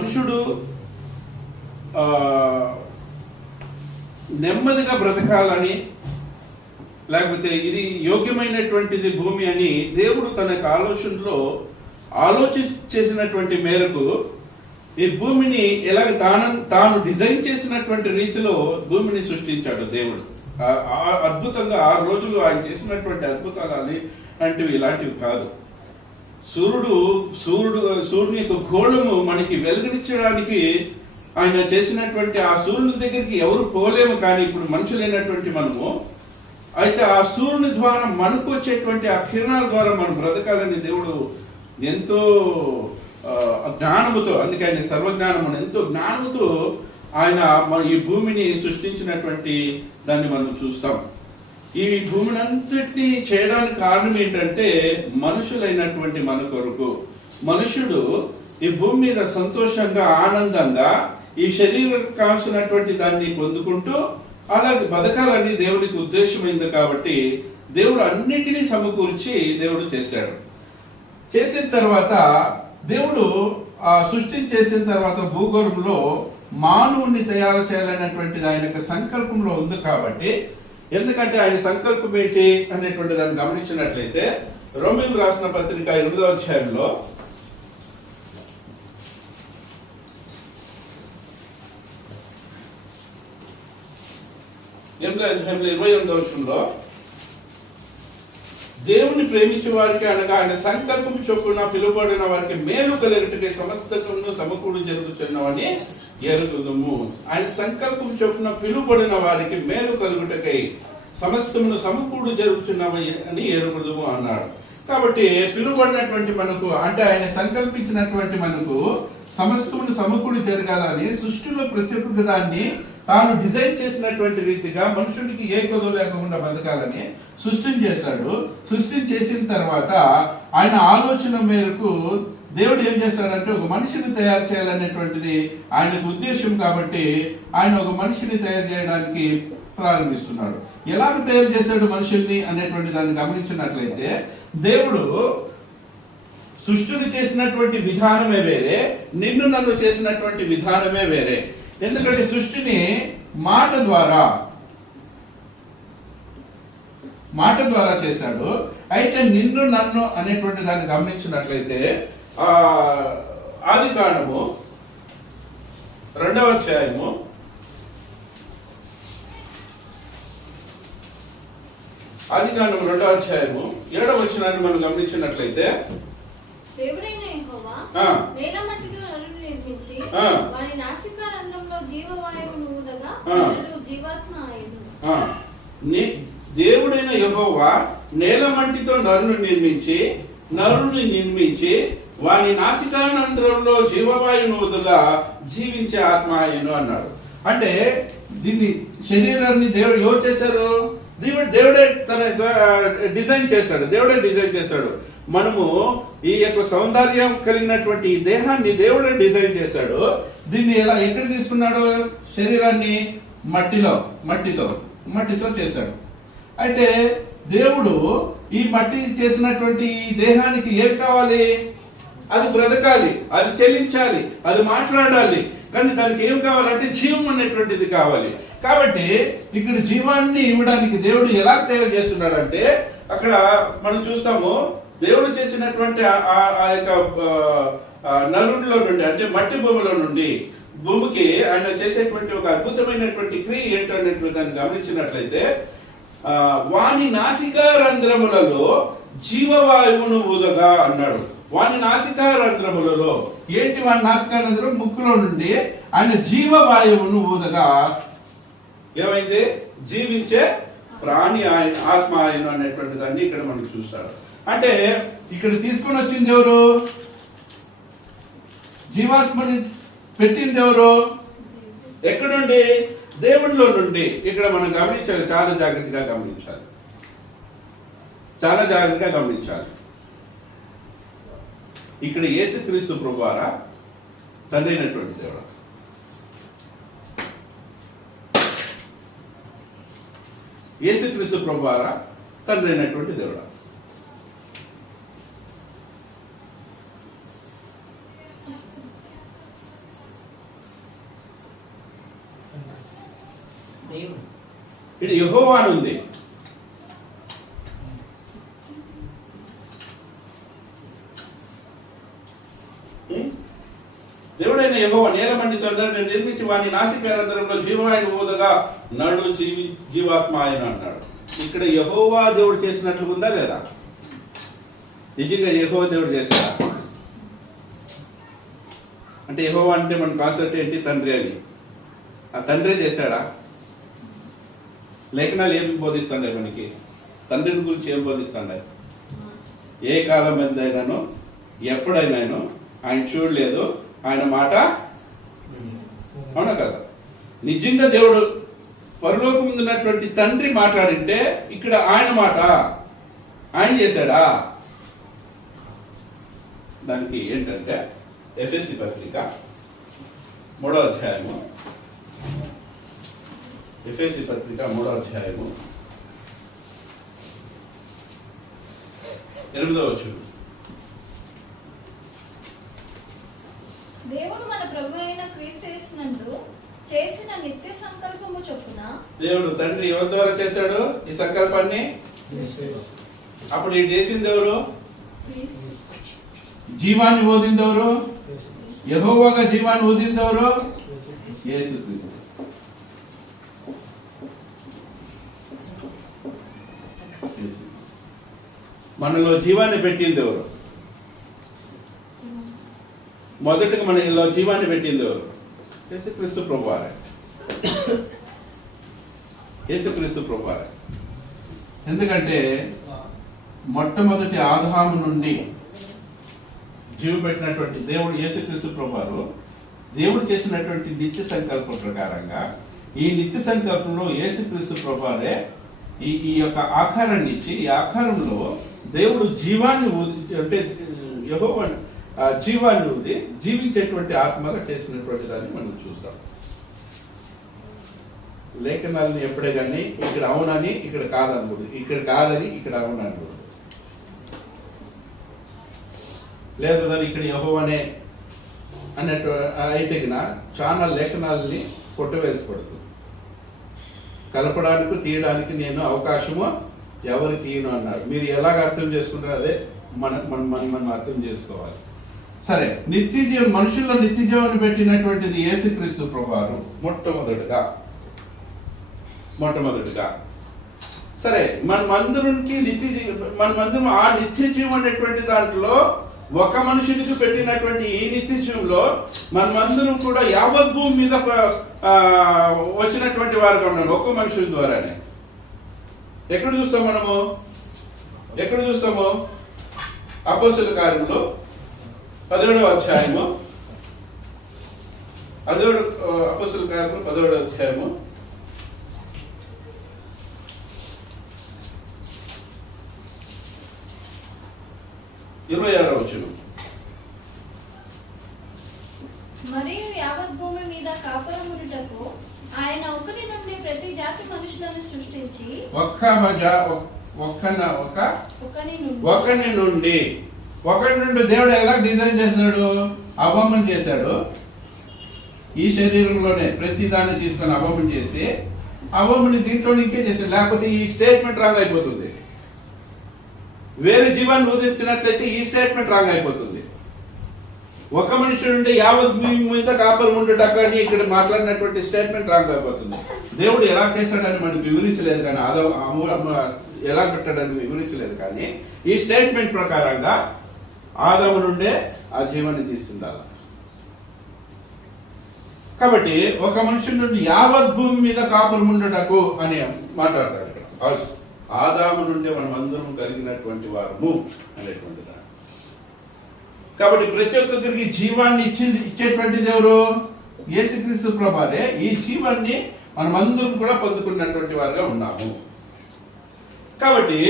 మనుషుడు నెమ్మదిగా బ్రతకాలని, లేకపోతే ఇది యోగ్యమైనటువంటిది భూమి అని దేవుడు తన యొక్క ఆలోచనలో చేసినటువంటి మేరకు ఈ భూమిని ఎలా తాను డిజైన్ చేసినటువంటి రీతిలో భూమిని సృష్టించాడు దేవుడు. అద్భుతంగా 6 రోజులు ఆయన చేసినటువంటి అద్భుతాలు అలాంటివి ఇలాంటివి కాదు. సూర్యుని యొక్క గోళము మనకి వెలుగునిచ్చడానికి ఆయన చేసినటువంటి ఆ సూర్యుని దగ్గరికి ఎవరు పోలేము. కానీ ఇప్పుడు మనుషులైనటువంటి మనము అయితే ఆ సూర్యుని ద్వారా మనకు వచ్చేటువంటి ఆ కిరణాల ద్వారా మనం బ్రతకాలని దేవుడు ఎంతో జ్ఞానముతో, అందుకే ఆయన సర్వజ్ఞానము, ఎంతో జ్ఞానముతో ఆయన ఈ భూమిని సృష్టించినటువంటి దాన్ని మనం చూస్తాం. ఈ భూమిని అంతటినీ చేయడానికి కారణం ఏంటంటే మనుషులైనటువంటి మన కొరకు. మనుషుడు ఈ భూమి మీద సంతోషంగా, ఆనందంగా ఈ శరీరం కావాల్సినటువంటి దాన్ని పొందుకుంటూ అలాగే బతకాలని దేవునికి ఉద్దేశమైంది. కాబట్టి దేవుడు అన్నిటినీ సమకూర్చి దేవుడు చేశాడు. చేసిన తర్వాత దేవుడు సృష్టి చేసిన తర్వాత భూగోళంలో మానవుణ్ణి తయారు చేయాలనేటువంటిది ఆయన యొక్క సంకల్పంలో ఉంది. కాబట్టి ఎందుకంటే ఆయన సంకల్పం ఏంటి అనేటువంటి దాన్ని గమనించినట్లయితే రోమీయులకు రాసిన పత్రిక 8వ అధ్యాయంలో 28వ వచనంలో దేవుని ప్రేమించే వారికి అనగా ఆయన సంకల్పం చొప్పున పిలువబడిన వారికి మేలు కలుగుటకై సమస్తమును సమకూడు జరుగుతున్నవని ఎరుగుదుము. ఆయన సంకల్పం చొప్పున పిలువబడిన వారికి మేలు కలుగుటకై సమస్తమును సమకూడు జరుగుతున్నవి అని ఎరుగుదుము అన్నాడు. కాబట్టి పిలువబడినటువంటి మనకు, అంటే ఆయన సంకల్పించినటువంటి మనకు సమస్తమును సమకూడి జరగాలని సృష్టిలో ప్రతి ఒక్క దాన్ని తాను డిజైన్ చేసినటువంటి రీతిగా మనుషుడికి ఏ గొడవ లేకుండా బతకాలని సృష్టి చేశాడు. సృష్టి చేసిన తర్వాత ఆయన ఆలోచన మేరకు దేవుడు ఏం చేశాడంటే ఒక మనిషిని తయారు చేయాలనేటువంటిది ఆయనకు ఉద్దేశం. కాబట్టి ఆయన ఒక మనిషిని తయారు చేయడానికి ప్రారంభిస్తున్నాడు. ఎలాగ తయారు చేశాడు మనుషుల్ని అనేటువంటి దాన్ని గమనించినట్లయితే దేవుడు సృష్టిని చేసినటువంటి విధానమే వేరే, నిన్ను నన్ను చేసినటువంటి విధానమే వేరే. ఎందుకంటే సృష్టిని మాట ద్వారా చేశాడు. అయితే నిన్ను నన్ను అనేటువంటి దాన్ని గమనించినట్లయితే ఆదికాండము 2వ అధ్యాయము 7వ వచనాన్ని మనం గమనించినట్లయితే దేవుడైన యెహోవా నేలమట్టితో నరుని నిర్మించి వాని నాసికారంధ్రంలో జీవవాయువును ఊదగా నరుడు జీవాత్మ అయ్యెను. దేవుడైన యెహోవా నేలమట్టితో నరుని నిర్మించి వాని నాసికారంధ్రంలో జీవవాయువును ఊదగా జీవించే ఆత్మ అయ్యెను అన్నాడు. అంటే దీన్ని శరీరాన్ని దేవుడు ఎవరు చేశారు? దేవుడే తన డిజైన్ చేశాడు. మనము ఈ యొక్క సౌందర్యం కలిగినటువంటి ఈ దేహాన్ని దేవుడే డిజైన్ చేశాడు. దీన్ని ఎక్కడ తీసుకున్నాడు? శరీరాన్ని మట్టితో చేశాడు. అయితే దేవుడు ఈ మట్టి చేసినటువంటి ఈ దేహానికి ఏం కావాలి? అది బ్రతకాలి, అది చెల్లించాలి, అది మాట్లాడాలి. కానీ దానికి ఏం కావాలంటే జీవం అనేటువంటిది కావాలి. కాబట్టి ఇక్కడ జీవాన్ని ఇవ్వడానికి దేవుడు ఎలా తయారు చేస్తున్నాడంటే అక్కడ మనం చూస్తాము. దేవుడు చేసినటువంటి ఆ యొక్క నరునిలో నుండి, అంటే మట్టి భూమిలో నుండి భూమికి ఆయన చేసేటువంటి ఒక అద్భుతమైనటువంటి క్రియ ఏంటనేటువంటి దాన్ని గమనించినట్లయితే వాని నాసికారంధ్రములలో జీవవాయువును ఊదగా అన్నాడు. వాని నాసికారంధ్రములలో ఏంటి? వాని నాసికారంధ్రం ముక్కులో నుండి ఆయన జీవవాయువును ఊదగా ఏమైంది? జీవించే ప్రాణి ఆయన, ఆత్మ ఆయన అనేటువంటి దాన్ని ఇక్కడ మనం చూస్తాడు. అంటే ఇక్కడ తీసుకొని వచ్చింది ఎవరు? జీవాత్మని పెట్టింది ఎవరు? ఎక్కడుండి? దేవుడిలో నుండి. ఇక్కడ మనం గమనించాలి, చాలా జాగ్రత్తగా గమనించాలి. ఇక్కడ యేసుక్రీస్తు ప్రభువారా తండ్రి అయినటువంటి దేవుడు. యేసుక్రీస్తు ప్రభువారా తండ్రి అయినటువంటి దేవుడు. ఇది యెహోవా అని ఉంది. దేవుడైన యెహోవా నేలమంటితో నేను నిర్మించి వాని నాసికారంధ్రంలో జీవవాయువు ఊదగా నడు జీవాత్మ ఆయన అన్నాడు. ఇక్కడ యెహోవా దేవుడు చేసినట్లు ఉందా లేదా? నిజంగా యెహోవా దేవుడు చేశాడా? అంటే యెహోవా అంటే మన కాన్సెప్ట్ ఏంటి? తండ్రి అని. ఆ తండ్రే చేశాడా? లేఖనాలు ఏం బోధిస్తాండే మనకి? తండ్రిని గురించి ఏం బోధిస్తాండే? ఏ కాలం ఎందైనాను ఎప్పుడైనాను ఆయన చూడలేదు, ఆయన మాట అవునా కదా? నిజంగా దేవుడు పరలోకం ఉన్నటువంటి తండ్రి మాట్లాడింటే ఇక్కడ ఆయన మాట ఆయన చేశాడా? దానికి ఏంటంటే ఎఫెసీ పత్రిక 3వ అధ్యాయము, ఎఫెసీ పత్రిక 3వ అధ్యాయము 8వ వచనం. దేవుడు మన ప్రభు అయిన క్రీస్తు యేసునందు చేసిన నిత్య సంకల్పము చొప్పున, దేవుడు తండ్రి ఎవరి ద్వారా చేశాడు ఈ సంకల్పాన్ని? అప్పుడు ఇది చేసింది ఎవరు? జీవాన్ని ఊదింది ఎవరు? యెహోవాగా జీవాన్ని ఊదింది ఎవరు? యేసుక్రీస్తు. మనలో జీవాన్ని పెట్టింది ఎవరు? మొదటగా మనలో జీవాన్ని పెట్టింది ఎవరు? యేసుక్రీస్తు ప్రభువారే. యేసుక్రీస్తు ప్రభువారే. ఎందుకంటే మొట్టమొదటి ఆదాము నుండి జీవం పెట్టినటువంటి దేవుడు యేసుక్రీస్తు ప్రభువారు దేవుడు చేసినటువంటి నిత్య సంకల్పం ప్రకారంగా ఈ నిత్య సంకల్పంలో యేసుక్రీస్తు ప్రభువారే ఈ యొక్క ఆకారాన్ని ఇచ్చి, ఈ ఆకారంలో దేవుడు జీవాన్ని అంటే యెహోవా జీవాన్ని ఊది జీవించేటువంటి ఆత్మగా చేసినటువంటి దాన్ని మనం చూస్తాం. లేఖనాలను ఎప్పుడే కానీ ఇక్కడ అవునని ఇక్కడ కాదనకూడదు, ఇక్కడ కాదని ఇక్కడ అవునకూడదు. లేదు కదా ఇక్కడ యెహోవానే అన్నట్టు అయితే చాలా లేఖనాలని కొట్టవేసుకోవద్దు. కలపడానికి తీయడానికి నేను అవకాశము ఎవరికి ఇయ్యను అన్నాడు. మీరు ఎలాగ అర్థం చేసుకుంటారో అదే మనం అర్థం చేసుకోవాలి. సరే, నిత్య జీవం, మనుషుల్లో నిత్య జీవాన్ని పెట్టినటువంటిది యేసుక్రీస్తు ప్రభువారు మొట్టమొదటిగా. సరే, మనమందరం ఆ నిత్య జీవం అనేటువంటి దాంట్లో ఒక మనుషునికి పెట్టినటువంటి ఈ నిత్య జీవంలో మనమందరం కూడా యావత్ భూమి మీద వచ్చినటువంటి వారుగా ఉన్నాడు ఒక్క మనుషుల ద్వారానే. ఎక్కడ చూస్తాము? అపోస్తలుల కార్యములో 17వ అధ్యాయము, అపోస్తలుల కార్యములో 17వ అధ్యాయము 26వ వచనం. మరియు యావత్ భూమి మీద కాపురముటకు ఆయన ఒకరి నుండి ప్రతి జాతి మనుషులను సృష్టించి ఒకరి నుండి దేవుడు ఎలా డిజైన్ చేశాడు? అబొమ్మను చేశాడు. ఈ శరీరంలోనే ప్రతి దాన్ని తీసుకొని అబొమ్మను చేసి అబొమ్మని దీంట్లో ఇంకే చేశాడు. లేకపోతే ఈ స్టేట్మెంట్ రాంగ్ అయిపోతుంది. వేరే జీవాన్ని ఊదించినట్లయితే ఈ స్టేట్మెంట్ రాంగ్ అయిపోతుంది. ఒక మనిషి నుండి యావత్ మీద కాపలు ఉండేట కానీ ఇక్కడ మాట్లాడినటువంటి స్టేట్మెంట్ రాంగ్ అయిపోతుంది. దేవుడు ఎలా చేశాడని మనకు వివరించలేదు, కానీ ఎలా పెట్టాడని వివరించలేదు. కానీ ఈ స్టేట్మెంట్ ప్రకారంగా ఆదాము నుండే ఆ జీవాన్ని తీసుకుండాలి. కాబట్టి ఒక మనిషి నుండి యావత్ భూమి మీద కాపురం ఉండటకు అని మాట్లాడతాడు. ఆదాము నుండి మనం అందరం కలిగినటువంటి వారము అనేటువంటి దాన్ని. కాబట్టి ప్రతి ఒక్కరికి జీవాన్ని ఇచ్చేటువంటిది ఎవరు? యేసుక్రీస్తు ప్రభువారే. ఈ జీవాన్ని మనం అందరం కూడా పొందుకున్నటువంటి వారుగా ఉన్నాము. కాబట్టి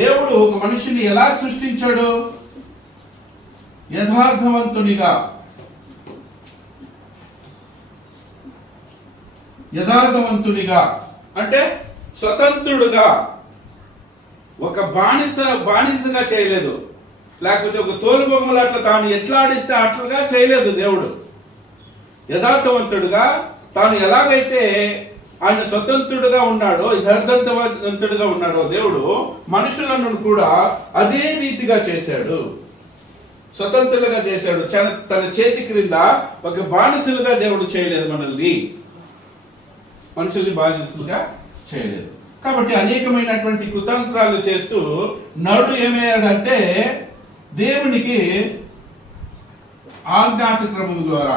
దేవుడు ఒక మనిషిని ఎలా సృష్టించాడు? యథార్థవంతునిగా అంటే స్వతంత్రుడుగా, ఒక బానిసగా చేయలేదు. లేకపోతే ఒక తోలుబొమ్మలు అట్లా తాను ఎట్లా ఆడిస్తే అట్లుగా చేయలేదు. దేవుడు యథార్థవంతుడుగా తాను ఎలాగైతే ఆయన స్వతంత్రుడుగా ఉన్నాడో, యథార్థవంతుడుగా ఉన్నాడో దేవుడు మనుషులను కూడా అదే రీతిగా చేశాడు, స్వతంత్రులుగా చేశాడు. తన చేతి క్రింద ఒక బానిసలుగా దేవుడు చేయలేదు మనుషుల్ని బానిసలుగా చేయలేదు. కాబట్టి అనేకమైనటువంటి కుతంత్రాలు చేస్తూ నరుడు ఏమయ్యాడంటే దేవునికి ఆజ్ఞాత క్రమం ద్వారా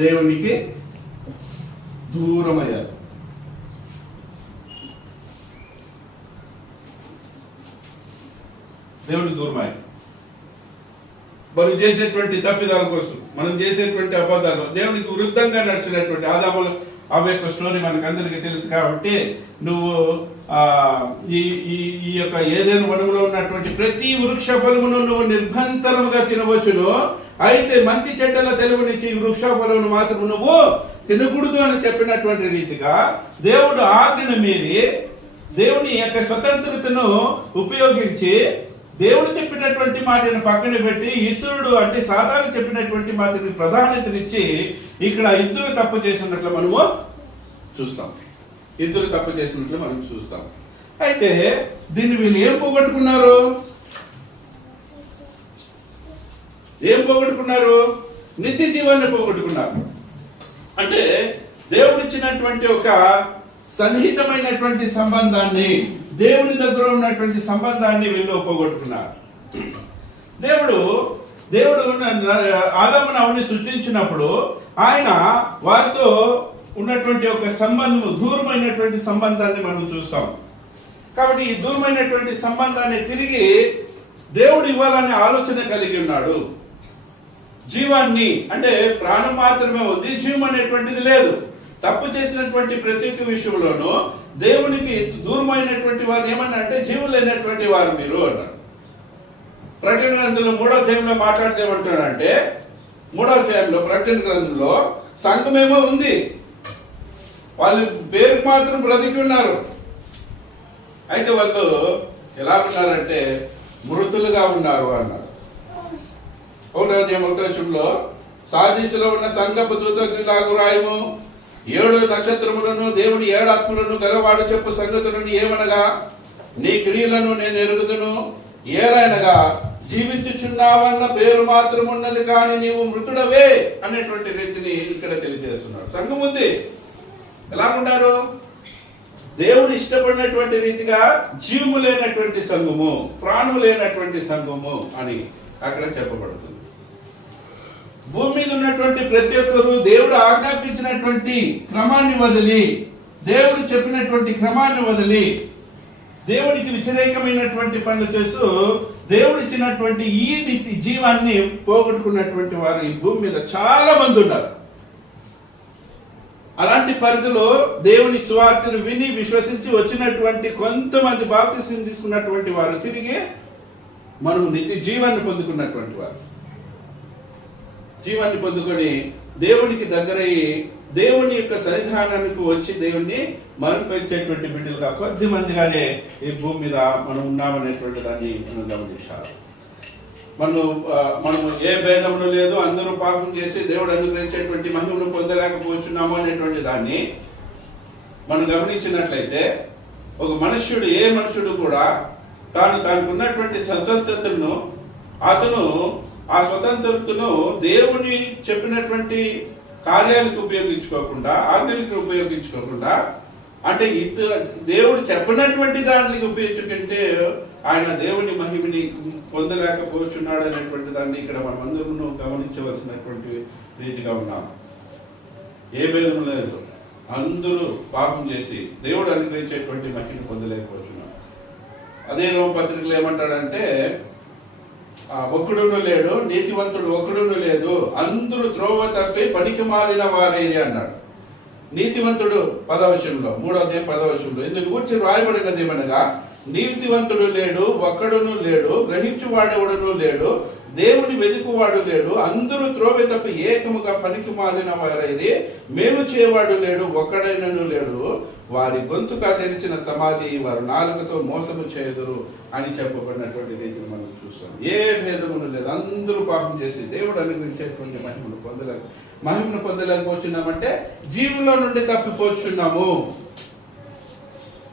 దేవునికి దూరమయ్యారు. దేవునికి దూరమయ్యారు. మనం చేసేటువంటి తప్పిదాల కోసం, మనం చేసేటువంటి అబద్ధాలు, దేవునికి విరుద్ధంగా నడిచినటువంటి ఆదాము అవ్వ యొక్క స్టోరీ మనకు అందరికీ తెలుసు. కాబట్టి నువ్వు ఈ యొక్క ఏదైనా వనములో ఉన్నటువంటి ప్రతి వృక్ష ఫలమును నువ్వు నిర్భంతరముగా తినవచ్చును, అయితే మంచి చెడ్డల తెలుగునిచ్చి వృక్ష ఫలమును మాత్రం నువ్వు తినకూడదు అని చెప్పినటువంటి రీతిగా దేవుడు ఆజ్ఞను మీరి దేవుని యొక్క స్వతంత్రతను ఉపయోగించి దేవుడు చెప్పినటువంటి మాటను పక్కన పెట్టి ఇతరుడు అంటే సాతాను చెప్పినటువంటి మాటని ప్రాధాన్యతనిచ్చి ఇక్కడ ఇద్దరు తప్పు చేసినట్లు మనము చూస్తాం. అయితే దీన్ని వీళ్ళు ఏం పోగొట్టుకున్నారు? నిత్య జీవాన్ని పోగొట్టుకున్నారు. అంటే దేవుడిచ్చినటువంటి ఒక సన్నిహితమైనటువంటి సంబంధాన్ని, దేవుని దగ్గర ఉన్నటువంటి సంబంధాన్ని వీళ్ళు పోగొట్టుకున్నారు. దేవుడు ఆదామును అవన్నీ సృష్టించినప్పుడు ఆయన వారితో ఉన్నటువంటి ఒక సంబంధం, దూరమైనటువంటి సంబంధాన్ని మనం చూస్తాం. కాబట్టి ఈ దూరమైనటువంటి సంబంధాన్ని తిరిగి దేవుడు ఇవ్వాలనే ఆలోచన కలిగి ఉన్నాడు. జీవాన్ని అంటే ప్రాణం మాత్రమే ఉంది, జీవం అనేటువంటిది లేదు. తప్పు చేసినటువంటి ప్రతి ఒక్క విషయంలోనూ దేవునికి దూరమైనటువంటి వారు ఏమన్నా అంటే జీవం లేనటువంటి వారు మీరు అన్నారు. ప్రకటన గ్రంథంలో 3వ అధ్యాయంలో మాట్లాడితే ఏమంటున్నాడంటే 3వ అధ్యాయంలో ప్రకటన గ్రంథంలో సంఘమేమో ఉంది, వాళ్ళు పేరుకు మాత్రం బ్రతికి ఉన్నారు. అయితే వాళ్ళు ఎలా ఉన్నారంటే మృతులుగా ఉన్నారు అన్నారు. 1వ అధ్యాయం 1వ వచనంలో సాదీసులో ఉన్న సంఘపు దూతకు రాయము, 7 నక్షత్రములను దేవుని 7 ఆత్మలను గలవాడు చెప్పు సంగతులను ఏమనగా, నీ క్రియలను నేను ఎరుగుదును, ఏలైనగా జీవించుచున్నావన్న పేరు మాత్రం ఉన్నది కానీ నీవు మృతుడవే అనేటువంటి రీతిని ఇక్కడ తెలియజేస్తున్నాడు. సంఘం ఉంది, ఎలా ఉన్నారు? దేవుడు ఇష్టపడినటువంటి రీతిగా జీవము లేనటువంటి సంఘము, ప్రాణము లేనటువంటి సంఘము అని అక్కడ చెప్పబడుతుంది. భూమి మీద ఉన్నటువంటి ప్రతి ఒక్కరు దేవుడు ఆజ్ఞాపించినటువంటి క్రమాన్ని వదిలి, దేవుడు చెప్పినటువంటి క్రమాన్ని వదిలి దేవుడికి వ్యతిరేకమైనటువంటి పనులు చేస్తూ దేవుడు ఇచ్చినటువంటి ఈ జీవాన్ని పోగొట్టుకున్నటువంటి వారు ఈ భూమి మీద చాలా మంది ఉన్నారు. అలాంటి పరిధిలో దేవుని సువార్తను విని విశ్వసించి వచ్చినటువంటి కొంతమంది బాప్తిసం తీసుకున్నటువంటి వారు తిరిగి మనము నిత్య జీవాన్ని పొందుకున్నటువంటి వారు, జీవాన్ని పొందుకొని దేవునికి దగ్గరయ్యి దేవుని యొక్క సన్నిధానానికి వచ్చి దేవుణ్ణి మరుపరిచేటువంటి బిడ్డలుగా కొద్ది మందిగానే ఈ భూమి మీద మనం ఉన్నామనేటువంటి దాన్ని మనం గమనించాలి. మనము ఏ భేదములు లేదు, అందరూ పాపం చేసి దేవుడు అనుగ్రహించేటువంటి మహిమను పొందలేకపోతున్నాము అనేటువంటి దాన్ని మనం గమనించినట్లయితే ఒక మనుష్యుడు, ఏ మనుషుడు కూడా తానికి ఉన్నటువంటి స్వతంత్రతను అతను ఆ స్వతంత్రతను దేవుని చెప్పినటువంటి కార్యాలకు ఉపయోగించుకోకుండా, ఆజ్ఞలకు ఉపయోగించుకోకుండా, అంటే దేవుడు చెప్పినటువంటి దానికి ఉపయోగించుకుంటే ఆయన దేవుని మహిమని పొందలేకపోతున్నాడు అనేటువంటి దాన్ని ఇక్కడ మనం అందరూ గమనించవలసినటువంటి రీతిగా ఉన్నాం. ఏ భేదం లేదు, అందరూ పాపం చేసి దేవుడు అనుగ్రహించేటువంటి మహిమను పొందలేకపోతున్నాం. అదే రోమపత్రికలు ఏమంటాడంటే ఒక్కడును లేడు, నీతివంతుడు ఒక్కడును లేదు, అందరూ త్రోవ తప్పి పనికి మాలిన వారేది అన్నాడు. నీతివంతుడు 10వ వచనంలో, 3వ అధ్యాయం 10వ వచనంలో ఇందుకు గురించి రాయబడినది ఏమనగా, నీతివంతుడు లేడు, ఒక్కడును లేడు, గ్రహించువాడెవడును లేడు, దేవుని వెదుకువాడు లేడు, అందరూ త్రోవ తప్పి ఏకముగా పనికి మాలిన వారైరి, మేలు చేయవాడు లేడు, ఒక్కడైనను లేడు, వారి గొంతుగా తెరిచిన సమాధి, వారు నాలుకతో మోసము చేయుదురు అని చెప్పబడినటువంటి రీతిని మనం చూస్తాం. ఏ భేదమును లేదు, అందరూ పాపం చేసి దేవుడు అనుగ్రహించేటువంటి మహిమను పొందలేకపోతున్నామంటే జీవులో నుండి తప్పిపోచున్నాము.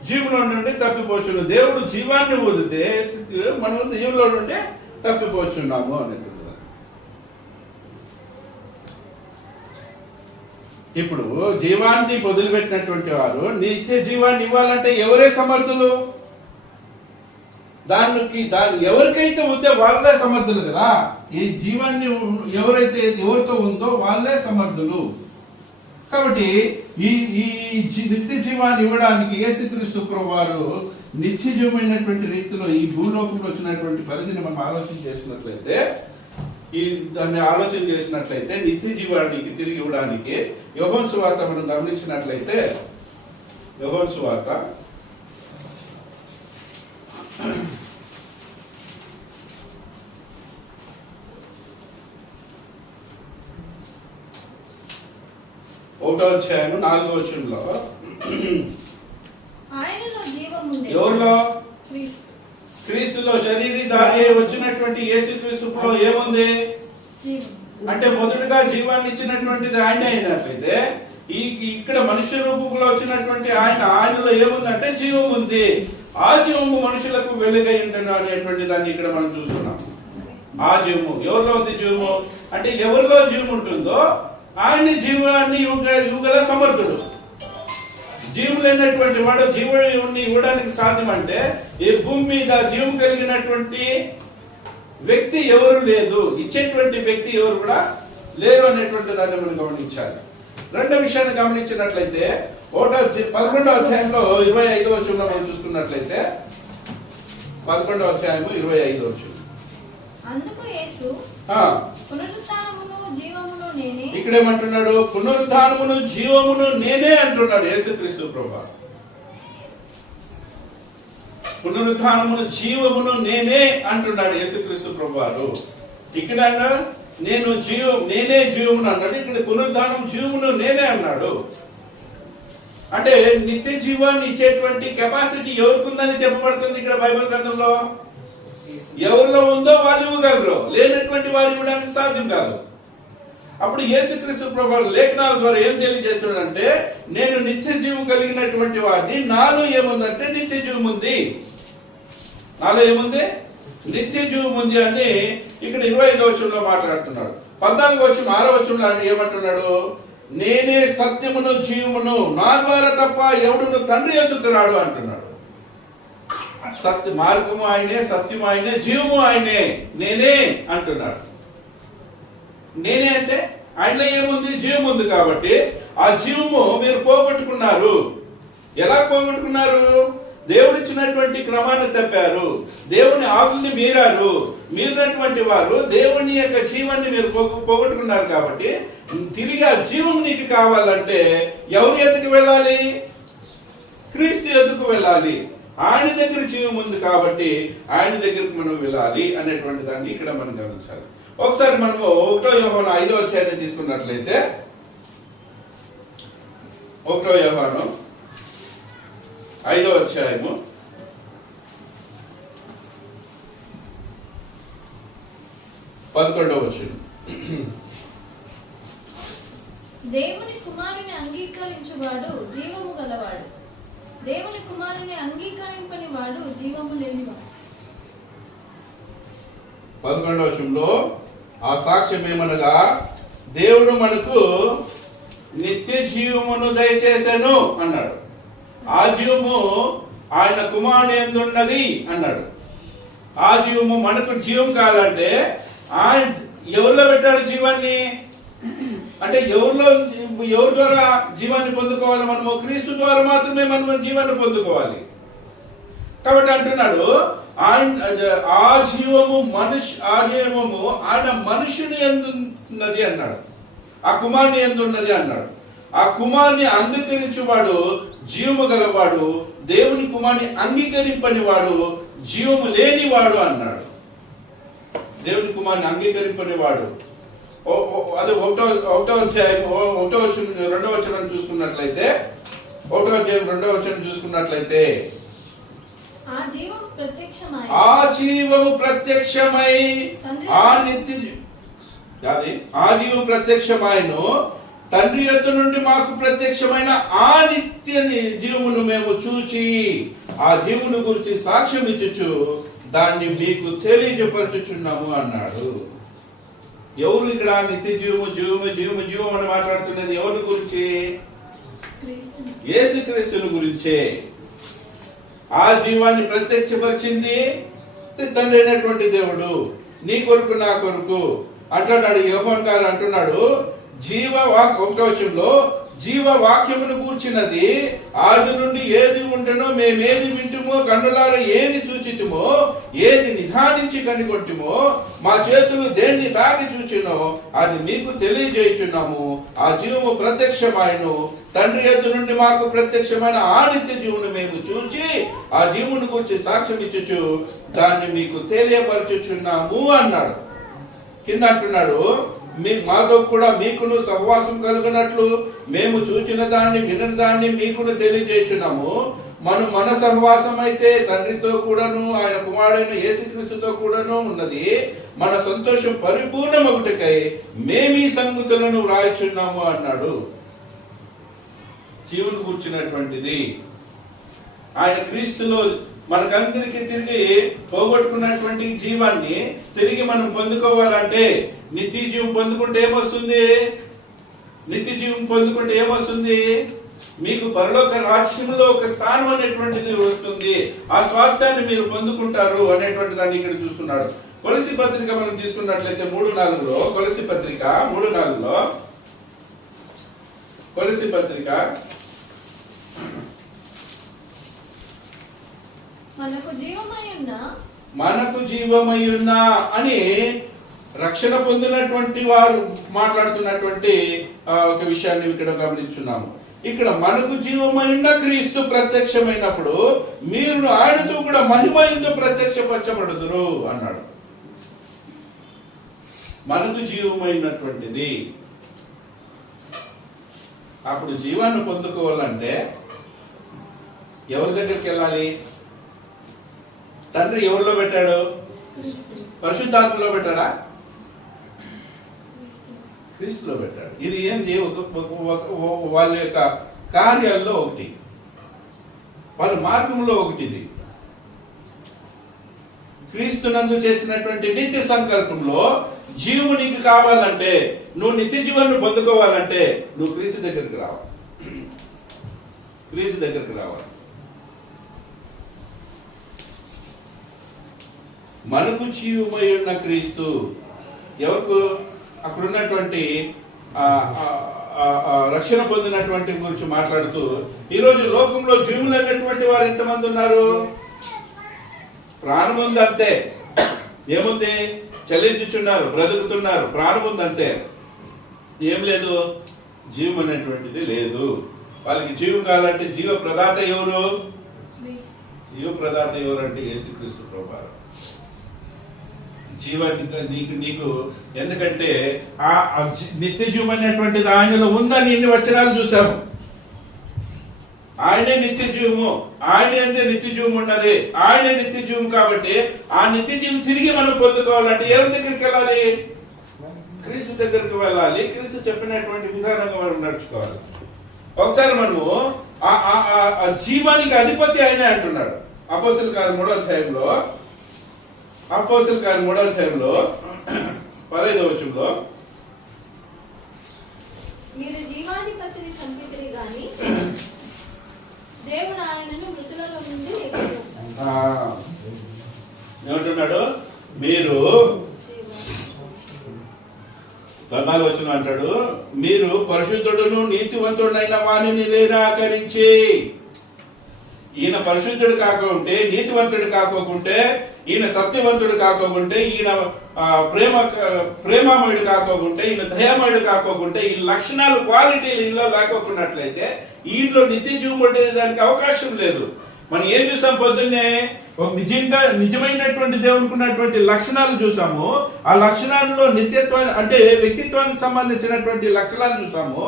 జీవులో నుండి తప్పిపోచున్నాము. దేవుడు జీవాన్ని వదిలితే మనం జీవులో నుండి తప్పిపోచున్నాము అనేది. ఇప్పుడు జీవాన్ని వదిలిపెట్టినటువంటి వారు నిత్య జీవాన్ని ఇవ్వాలంటే ఎవరే సమర్థులు? దాన్ని ఎవరికైతే ఉందో వాళ్ళే సమర్థులు కదా. ఈ జీవాన్ని ఎవరితో ఉందో వాళ్ళే సమర్థులు. కాబట్టి ఈ నిత్య జీవాన్ని ఇవ్వడానికి యేసుక్రీస్తు ప్రభువారు నిత్య జీవమైనటువంటి రీతిలో ఈ భూలోకంలో వచ్చినటువంటి పరిధిని మనం ఆలోచన చేసినట్లయితే నిత్య జీవానికి తిరిగి ఇవ్వడానికి యోహాను సువార్త మనం గమనించినట్లయితే, యోహాను సువార్త 1వ అధ్యాయం 4వ వచనంలో ఆయనలో జీవం ఉంది. ఎవరిలో? క్రీస్తులో శరీరధారి వచ్చినటువంటి యేసుక్రీస్తులో ఏముంది? అంటే మొదటగా జీవాన్ని ఇచ్చినటువంటిది ఆయన అయినట్లయితే ఇక్కడ మనుష్య రూపంలో వచ్చినటువంటి ఆయనలో ఏముందంటే జీవం ఉంది. ఆ జీవము మనుషులకు వెలుగై ఉండను అనేటువంటి దాన్ని ఇక్కడ మనం చూస్తున్నాం. ఆ జీవము ఎవరిలో ఉంది? జీవము అంటే ఎవరిలో జీవం ఉంటుందో ఆయన జీవాన్ని ఇవ్వగల సమర్థుడు. జీవం లేనటువంటి వాడు జీవుని ఇవ్వడానికి సాధ్యం అంటే ఈ భూమి మీద జీవం కలిగినటువంటి వ్యక్తి ఎవరు లేదు, ఇచ్చేటువంటి వ్యక్తి ఎవరు కూడా లేరు అనేటువంటి దాన్ని మనం గమనించాలి. రెండో విషయాన్ని గమనించినట్లయితే 11వ అధ్యాయంలో 25వ వచనంలో మనం చూసుకున్నట్లయితే 11వ అధ్యాయము 25వ వచనం. అందుకు యేసు పునరుత్థానమును జీవమును నేనే. ఇక్కడ ఏమంటున్నాడు? పునరుత్థానమును జీవమును నేనే అంటున్నాడు యేసుక్రీస్తు ప్రభువు. పునరుత్థానమును జీవమును నేనే అంటున్నాడు యేసుక్రీస్తు ప్రభువారు. ఇక్కడ నేనే జీవమును అన్నాడు, ఇక్కడ పునరుత్థానం జీవమును నేనే అన్నాడు. అంటే నిత్య జీవాన్ని ఇచ్చేటువంటి కెపాసిటీ ఎవరికి ఉందని చెప్పబడుతుంది ఇక్కడ బైబిల్ గ్రంథంలో. ఎవరిలో ఉందో వాళ్ళు ఇవ్వగలరు, లేనటువంటి వారు ఇవ్వడానికి సాధ్యం కాదు. అప్పుడు యేసుక్రీస్తు ప్రభువు లేఖనాల ద్వారా ఏం తెలియజేస్తున్నాడంటే, నేను నిత్య జీవం కలిగినటువంటి వారిని, నాలో ఏముందంటే నిత్య జీవం ఉంది. నాలో ఏముంది? నిత్య జీవం ఉంది అని ఇక్కడ 25వ వచనంలో మాట్లాడుతున్నాడు. 14వ వచనం 6వ వచనంలో ఏమంటున్నాడు? నేనే సత్యమును జీవమును, నా ద్వారా తప్ప ఎవడును తండ్రి ఎందుకు రాడు అంటున్నాడు. సత్య మార్గము ఆయనే, సత్యము ఆయనే, జీవము ఆయనే, నేనే అంటున్నాడు. నేనే అంటే ఆయనలో ఏముంది? జీవం ఉంది. కాబట్టి ఆ జీవము మీరు పోగొట్టుకున్నారు. ఎలా పోగొట్టుకున్నారు? దేవుడిచ్చినటువంటి క్రమాన్ని తప్పారు, దేవుని ఆజ్ఞని మీరారు. మీరినటువంటి వారు దేవుని యొక్క జీవాన్ని మీరు పోగొట్టుకున్నారు. కాబట్టి తిరిగి ఆ జీవం నీకు కావాలంటే ఎవరి ఎద్దుకు వెళ్ళాలి? క్రీస్తు ఎద్దుకు వెళ్ళాలి. ఆయన దగ్గర జీవం ఉంది కాబట్టి ఆయన దగ్గరకు మనం వెళ్ళాలి అనేటువంటి దాన్ని ఇక్కడ మనం గమనించాలి. ఒకసారి మనము 1వ యోహాను 5వ అధ్యాయాన్ని తీసుకున్నట్లయితే 1వ యోహాను 5వ అధ్యాయము 11వ వచనం. దేవుని కుమారుని అంగీకరించువాడు జీవము గలవాడు, దేవుని కుమారుని అంగీకరింపని వాడు జీవము లేనివాడు. 11వ వచనంలో ఆ సాక్ష్యం ఏమనగా, దేవుడు మనకు నిత్య జీవమును దయచేశాను అన్నాడు. ఆ జీవము ఆయన కుమారుని యందు ఉన్నది అన్నాడు. ఆ జీవము మనకు జీవం కావాలంటే ఆయన ఎవరిలో పెట్టాడు జీవాన్ని? అంటే ఎవరి ద్వారా జీవాన్ని పొందుకోవాలి? మనము క్రీస్తు ద్వారా మాత్రమే మనం జీవాన్ని పొందుకోవాలి. కాబట్టి అంటున్నాడు ఆ జీవము ఆయన మనుషుని ఎందున్నది అన్నాడు, ఆ కుమారుని ఎందున్నది అన్నాడు. ఆ కుమారుని అంగీకరించువాడు జీవము గలవాడు, దేవుని కుమారుని అంగీకరింపని వాడు జీవము లేనివాడు అన్నాడు. దేవుని కుమారుని అంగీకరింపని వాడు. అదే ఒకటో అధ్యాయం 2వ వచనం చూసుకున్నట్లయితే, 1వ అధ్యాయం 2వ వచనం చూసుకున్నట్లయితే, ఆ జీవము ప్రత్యక్షమై ఆ జీవం ప్రత్యక్షమైను తండ్రి యొద్ద నుండి మాకు ప్రత్యక్షమైన ఆ నిత్య జీవమును మేము చూచి ఆ జీవుని గురించి సాక్ష్యం ఇచ్చుచు దాన్ని మీకు తెలియజపరచుచున్నాము అన్నాడు. ఎవరు ఇక్కడ నిత్య జీవము జీవము జీవము జీవం అని మాట్లాడుతున్నది? ఎవరి గురించి? యేసుక్రీస్తుని గురించే. ఆ జీవాన్ని ప్రత్యక్షపరిచింది తండ్రి అయినటువంటి దేవుడు. నీ కొరకు నా కొరకు అంటున్నాడు. యోహాను గారు అంటున్నాడు, జీవవాక్యంలో జీవ వాక్యమును కూర్చున్నది ఆది నుండి ఏది ఉండెనో మేమేది వింటుమో కన్నులారా ఏది చూచితుమో ఏది నిధానించి కనిగొట్టుమో మా చేతులు దేన్ని తాకి చూచినో అది మీకు తెలియజేయుచున్నాము. ఆ జీవము ప్రత్యక్షమాయను తండ్రి యొద్ద నుండి మాకు ప్రత్యక్షమైన ఆ నిత్య జీవును మేము చూచి ఆ జీవుని గురించి సాక్ష్యం ఇచ్చుచు దాన్ని మీకు తెలియపరచుచున్నాము అన్నాడు. కింద అంటున్నాడు, మాతో కూడా మీకును సహవాసం కలుగునట్లు మేము చూచిన దాన్ని విన్న దాన్ని మీకును తెలియజేస్తున్నాము. మన సహవాసం అయితే తండ్రితో కూడాను ఆయన కుమారుడైన యేసుక్రీస్తుతో కూడాను ఉన్నది. మన సంతోషం పరిపూర్ణమగుటకై మేమీ సంగతులను వ్రాయిచున్నాము అన్నాడు. జీవుని కూర్చున్నటువంటిది ఆయన క్రీస్తులో మనకందరికి తిరిగి పోగొట్టుకున్నటువంటి జీవాన్ని తిరిగి మనం పొందుకోవాలంటే నిత్య జీవం పొందుకుంటే ఏమొస్తుంది? నిత్య జీవం పొందుకుంటే ఏమొస్తుంది? మీకు పరలోక రాజ్యంలో ఒక స్థానం అనేటువంటిది వస్తుంది. ఆ స్వాస్థ్యాన్ని మీరు పొందుకుంటారు అనేటువంటి దాన్ని ఇక్కడ చూస్తున్నాడు. కొలసి పత్రిక మనం తీసుకున్నట్లయితే 3:4లో కొలసి పత్రిక 3:4లో కొలసి పత్రిక మనకు జీవమయ్యున్న అని రక్షణ పొందినటువంటి వారు మాట్లాడుతున్నటువంటి ఒక విషయాన్ని ఇక్కడ గమనించున్నాము. ఇక్కడ మనకు జీవమైన క్రీస్తు ప్రత్యక్షమైనప్పుడు మీరు ఆయనతో కూడా మహిమయందు ప్రత్యక్షపరచబడుదురు అన్నాడు. మనకు జీవమైనటువంటిది. అప్పుడు జీవాన్ని పొందుకోవాలంటే ఎవరి దగ్గరికి వెళ్ళాలి? తండ్రి ఎవరిలో పెట్టాడు? పరిశుద్ధాత్మలో పెట్టాడా? క్రీస్తులో పెట్టాడు. ఇది ఏంది? వాళ్ళ యొక్క కార్యాల్లో ఒకటి, వాళ్ళ మార్గంలో ఒకటి. ఇది క్రీస్తునందు చేసినటువంటి నిత్య సంకల్పంలో జీవుడు నీకు కావాలంటే, నువ్వు నిత్య జీవాన్ని పొందుకోవాలంటే నువ్వు క్రీస్తు దగ్గరికి రావాలి. క్రీస్తు దగ్గరికి రావాలి. మనకు జీవమై ఉన్న క్రీస్తు ఎవరికి? అక్కడ ఉన్నటువంటి రక్షణ పొందినటువంటి గురించి మాట్లాడుతూ ఈరోజు లోకంలో జీవులైనటువంటి వారు ఎంతమంది ఉన్నారు? ప్రాణం ఉంది అంతే. ఏముంది? చలించుచున్నారు, బ్రతుకుతున్నారు, ప్రాణం ఉంది అంతే. ఏం లేదు, జీవం అనేటువంటిది లేదు. వాళ్ళకి జీవం కావాలంటే జీవ ప్రదాత ఎవరు? జీవ ప్రదాత ఎవరంటే యేసుక్రీస్తు ప్రభువారు. జీవాన్ని నీకు ఎందుకంటే ఆ నిత్య జీవం అనేటువంటిది ఆయనలో ఉందని ఇన్ని వచనాలు చూసాము. ఆయనే నిత్య జీవము, ఆయన ఎందే నిత్య జీవం ఉన్నది, ఆయనే నిత్య జీవం. కాబట్టి ఆ నిత్య జీవం తిరిగి మనం పొందుకోవాలంటే ఎవరి దగ్గరికి వెళ్ళాలి? క్రీస్తు దగ్గరికి వెళ్ళాలి. క్రీస్తు చెప్పినటువంటి విధానంగా మనం నడుచుకోవాలి. ఒకసారి మనము ఆ జీవానికి అధిపతి ఆయనే అంటున్నాడు. అపోస్తలుల కార్యం 3వ అధ్యాయంలో 15వ వచనంలో మీరు జీవాధిపతిని చంపితిరి గాని దేవుడు ఆయనను మృతులలో నుండి లేపబెట్టాడు. ఏమంటున్నాడు? మీరు 14వ వచనం అంటాడు, మీరు పరిశుద్ధుడును నీతివంతుడైన వానిని నిరాకరించి. ఈయన పరిశుద్ధుడు కాకుంటే, నీతివంతుడు కాకోకుంటే, ఈయన సత్యవంతుడు కాకోకుంటే, ఈయన ప్రేమమయుడు కాకోకుంటే, ఈయన దయామయుడు కాకోకుంటే, ఈ లక్షణాలు క్వాలిటీలు ఈయనలో లేకోకున్నట్లయితే ఈయనలో నిత్య జీవం ఉండేదానికి అవకాశం లేదు. మనం ఏం చూసాం పొద్దున్నే? ఒక నిజమైనటువంటి దేవునికి ఉన్నటువంటి లక్షణాలు చూసాము. ఆ లక్షణాలలో నిత్యత్వాన్ని అంటే వ్యక్తిత్వానికి సంబంధించినటువంటి లక్షణాలు చూసాము.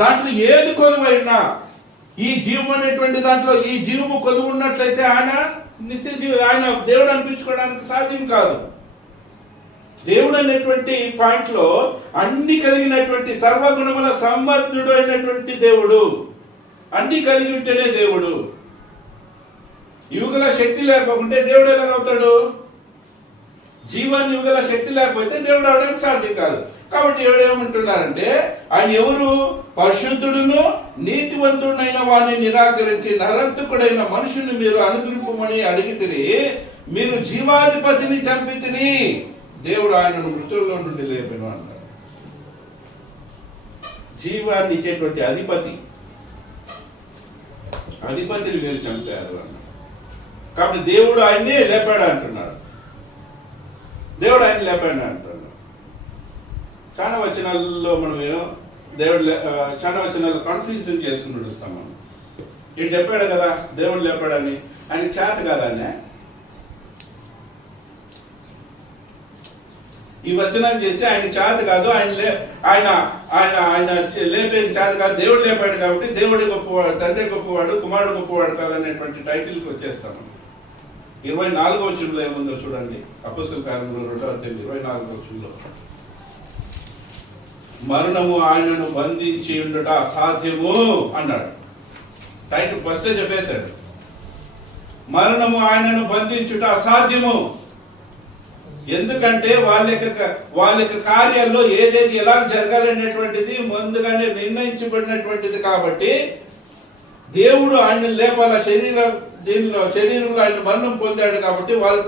దాంట్లో ఏది కొలువైనా ఈ జీవం అనేటువంటి దాంట్లో ఈ జీవము కొలువు ఉన్నట్లయితే ఆయన నిత్య ఆయన దేవుడు అనిపించుకోవడానికి సాధ్యం కాదు. దేవుడు అనేటువంటి పాయింట్ లో అన్ని కలిగినటువంటి సర్వగుణముల సమర్థుడు అయినటువంటి దేవుడు, అన్ని కలిగి ఉంటేనే దేవుడు. యుగల శక్తి లేకపోతే దేవుడు ఎలాగవుతాడు? జీవాన్ని యుగల శక్తి లేకపోతే దేవుడు అవడానికి సాధ్యం కాదు. కాబట్టి ఎవడేమంటున్నారంటే ఆయన ఎవరు? పరిశుద్ధుడును నీతివంతుడైన వారిని నిరాకరించి నరంతకుడైన మనుషుని మీరు అనుగ్రహింపమని అడిగితిరి, మీరు జీవాధిపతిని చంపితిరి, దేవుడు ఆయనను మృతుల్లో నుండి లేపెను అన్నారు. జీవాన్ని ఇచ్చేటువంటి అధిపతిని మీరు చంపారు అన్నారు. కాబట్టి దేవుడు ఆయన్ని లేపాడు అంటున్నాడు. దేవుడు ఆయన లేపాడు అంటున్నాడు. చాలా వచనాల్లో మనం దేవుడు చాలా వచనాల్లో కన్ఫ్యూజన్ చేసుకుని నడుస్తాం మనం. ఇటు చెప్పాడు కదా దేవుడు లేపాడని, ఆయన చేత కాదని ఈ వచనాలు చేసి ఆయన చేత కాదు, ఆయన లేపే చేత కాదు, దేవుడు లేపాడు కాబట్టి దేవుడి గొప్పవాడు, తండ్రి గొప్పవాడు, కుమారుడు గొప్పవాడు కాదనేటువంటి టైటిల్కి వచ్చేస్తాము. 24వ వచనంలో ఏముందో చూడండి. అపోస్తలుల కార్యములు 2వ అధ్యాయం 24వ వచనంలో, మరణము ఆయనను బంధించి ఉండుట అసాధ్యము అన్నాడు. టైటిల్ ఫస్టే చెప్పేశాడు, మరణము ఆయనను బంధించుట అసాధ్యము. ఎందుకంటే వాళ్ళ యొక్క కార్యాల్లో ఏదేది ఎలా జరగాలనేటువంటిది ముందుగానే నిర్ణయించబడినటువంటిది. కాబట్టి దేవుడు ఆయన లేపాల శరీరంలో ఆయన మరణం పొందాడు కాబట్టి వాళ్ళ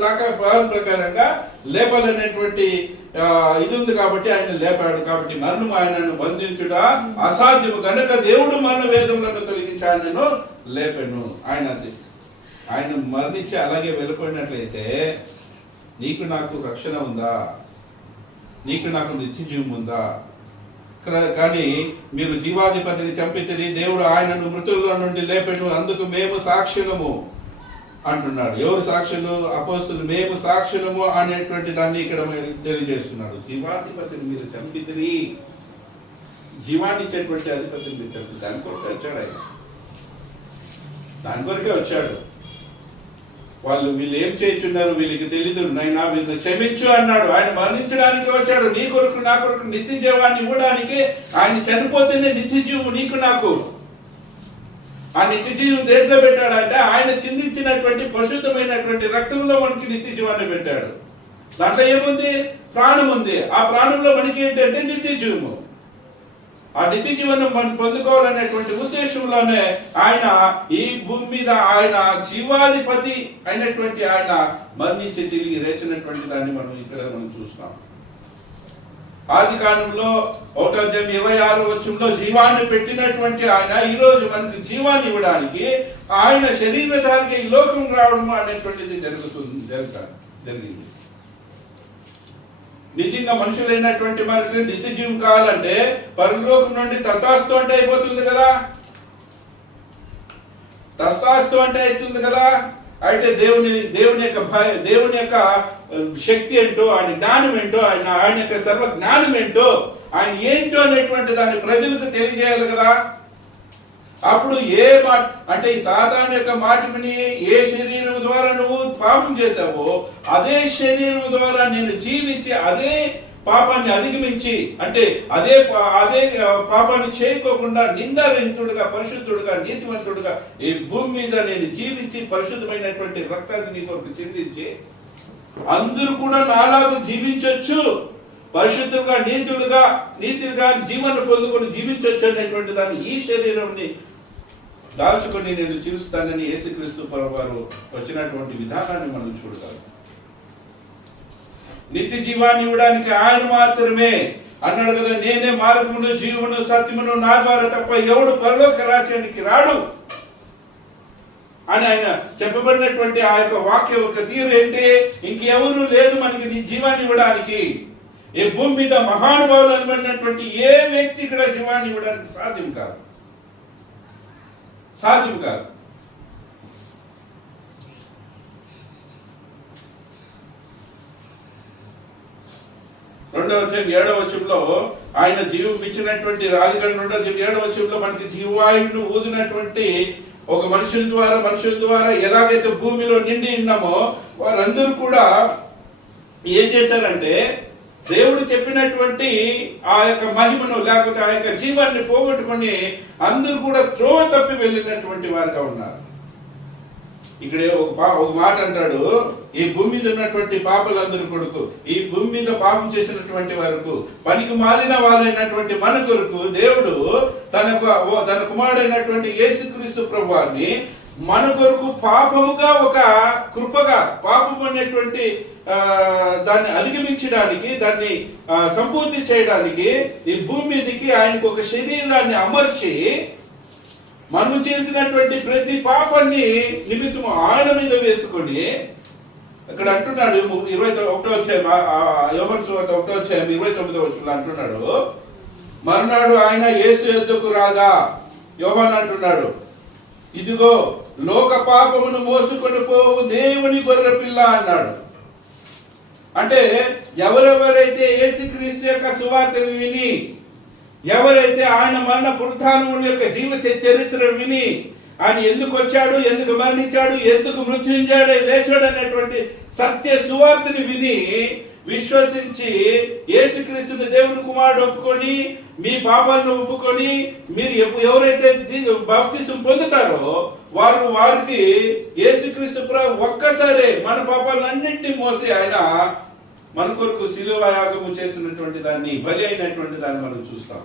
ప్రకారంగా లేపాలనేటువంటి ఇది ఉంది కాబట్టి ఆయన లేపాడు. కాబట్టి మరణం ఆయనను బంధించుట అసాధ్యము కనుక దేవుడు మరణ వేదములను తొలగించి ఆయనను లేపెను. ఆయన మరణించి అలాగే వెళ్ళిపోయినట్లయితే నీకు నాకు రక్షణ ఉందా? నీకు నాకు నిత్య జీవం ఉందా? కానీ మీరు జీవాధిపతిని చంపితిరి, దేవుడు ఆయనను మృతుల్లో నుండి లేపెను, అందుకు మేము సాక్షులము అంటున్నాడు. ఎవరు సాక్షులు? అపోస్తులు. మేము సాక్షులము అనేటువంటి దాన్ని ఇక్కడ తెలియజేస్తున్నాడు. జీవాధిపతిని మీరు చంపితిరి, జీవాన్ని ఇచ్చేటువంటి అధిపతిని మీరు చంపి, దాని కొరకే వచ్చాడు ఆయన. దాని కొరకే వచ్చాడు. వీళ్ళు ఏం చేస్తున్నారు వీళ్ళకి తెలీదు, నైనా వీళ్ళని క్షమించు అన్నాడు. ఆయన మరణించడానికి వచ్చాడు, నీ కొరకు నా కొరకు నిత్య జీవాన్ని ఇవ్వడానికి. ఆయన చనిపోతేనే నిత్య జీవం నీకు నాకు. ఆ నిత్య జీవం దేంట్లో పెట్టాడంటే ఆయన చిందించినటువంటి పరిశుద్ధమైనటువంటి రక్తంలో మనకి నిత్య జీవాన్ని పెట్టాడు. దాంట్లో ఏముంది? ప్రాణం ఉంది. ఆ ప్రాణంలో మనకి ఏంటంటే నిత్య జీవము. ఆ నిత్య జీవనం మనం పొందుకోవాలనేటువంటి ఉద్దేశంలోనే ఆయన ఈ భూమి మీద ఆయన జీవాధిపతి అయినటువంటి ఆయన మరణించి తిరిగి లేచినటువంటి దాన్ని మనం చూస్తాం. ఆది కాలంలో 1వ అధ్యాయం 26వ వచనంలో జీవాన్ని పెట్టినటువంటి ఆయన ఈ రోజు మనకి జీవాన్ని ఇవ్వడానికి ఆయన శరీరధారికి ఈ లోకం రావడం అనేటువంటిది జరిగింది. నిజంగా మనుషులైనటువంటి మనకి నిత్య జీవం కావాలంటే పరలోకం నుండి తథాస్తు అంటే అయిపోతుంది కదా. తథాస్తు అంటే అవుతుంది కదా. అయితే దేవుని యొక్క శక్తి ఏంటో, ఆయన జ్ఞానం ఏంటో, ఆయన యొక్క సర్వ జ్ఞానం ఏంటో, ఆయన ఏంటో అనేటువంటి దాన్ని ప్రజలకు తెలియజేయాలి కదా. అప్పుడు ఏ మాట అంటే ఈ సాతాను యొక్క మాట విని ఏ శరీరం ద్వారా నువ్వు పాపం చేశావో అదే శరీరం ద్వారా నేను జీవించి అదే పాపాన్ని అధిగమించి అంటే అదే పాపాన్ని చేయకోకుండా నిందారహితుడుగా, పరిశుద్ధుడుగా, నీతివంతుడుగా ఈ భూమి మీద నేను జీవించి పరిశుద్ధమైనటువంటి రక్తాన్ని నీ కొరకు చిందించి అందరూ కూడా నాలాగా జీవించవచ్చు, పరిశుద్ధంగా నీతిగా జీవనం పొందుకొని జీవించవచ్చు అనేటువంటి దాన్ని ఈ శరీరంని దాల్చుకొని నేను జీవిస్తానని యేసుక్రీస్తు ప్రభువారు వచ్చినటువంటి విధానాన్ని మనం చూడగలం. నిత్య జీవాన్ని ఇవ్వడానికి ఆయన మాత్రమే అన్నాడు కదా, నేనే మార్గమును జీవమును సత్యమును, నా ద్వారా తప్ప ఎవడు పరలోక రాజ్యానికి రాడు అని ఆయన చెప్పబడినటువంటి ఆ యొక్క వాక్య ఒక తీరు ఏంటి? ఇంకెవరు లేదు మనకి నీ జీవాన్ని ఇవ్వడానికి. ఈ భూమి మీద మహానుభావులు అనబడినటువంటి ఏ వ్యక్తి ఇక్కడ జీవాన్ని ఇవ్వడానికి సాధ్యం కాదు. 2వ అధ్యాయం 7వ వచనంలో ఆయన జీవం ఇచ్చినటువంటి రాజుగారి 2వ అధ్యాయం 7వ వచనంలో మనకి జీవాయువును ఊదినటువంటి ఒక మనుషుల ద్వారా ఎలాగైతే భూమిలో నిండి ఉన్నామో వారందరూ కూడా ఏం చేశారంటే దేవుడు చెప్పినటువంటి ఆ యొక్క మహిమను లేకపోతే ఆ యొక్క జీవాన్ని పోగొట్టుకొని అందరూ కూడా త్రోవ తప్పి వెళ్ళినటువంటి వారుగా ఉన్నారు. ఇక్కడ ఒక మాట అంటాడు, ఈ భూమి మీద ఉన్నటువంటి పాపలందరి కొడుకు, ఈ భూమి మీద పాపం చేసినటువంటి వరకు పనికి మాలిన వాళ్ళైనటువంటి మన కొరకు దేవుడు తన కుమారుడైనటువంటి యేసుక్రీస్తు ప్రభువారిని మన కొరకు పాపముగా ఒక కృపగా పాపం అనేటువంటి దాన్ని అధిగమించడానికి దాన్ని సంపూర్తి చేయడానికి ఈ భూమి మీదకి ఆయనకు ఒక శరీరాన్ని అమర్చి మనం చేసినటువంటి ప్రతి పాపాన్ని నిమిత్తము ఆయన మీద వేసుకొని ఇక్కడ అంటున్నాడు 21వ అధ్యాయం యోహాను సువార్త 1వ అధ్యాయం 29వ వచనంలో అంటున్నాడు, మరునాడు ఆయన యేసు యొద్దకు రాగా యోహాను అంటున్నాడు, ఇదిగో లోక పాపమును మోసుకొని పోవు దేవుని గొర్రె పిల్ల అన్నాడు. అంటే ఎవరెవరైతే యేసుక్రీస్తు యొక్క సువార్తను విని, ఎవరైతే ఆయన మరణ పునరుత్థానముల యొక్క జీవ చరిత్ర విని ఆయన ఎందుకు వచ్చాడు, ఎందుకు మరణించాడు, ఎందుకు మృత్యుంజాడు, లేచాడు అనేటువంటి సత్య సువార్తని విని విశ్వసించి యేసుక్రీస్తుని దేవుని కుమారుడు ఒప్పుకొని మీ పాపాలను ఒప్పుకొని మీరు ఎవరైతే బాప్తిసం పొందుతారో వారికి యేసుక్రీస్తు ప్రభు ఒక్కసారి మన పాపాలన్నింటినీ మోసి ఆయన మన కొరకు శిలువ యాగము చేసినటువంటి దాన్ని, బలి అయినటువంటి దాన్ని మనం చూస్తాం.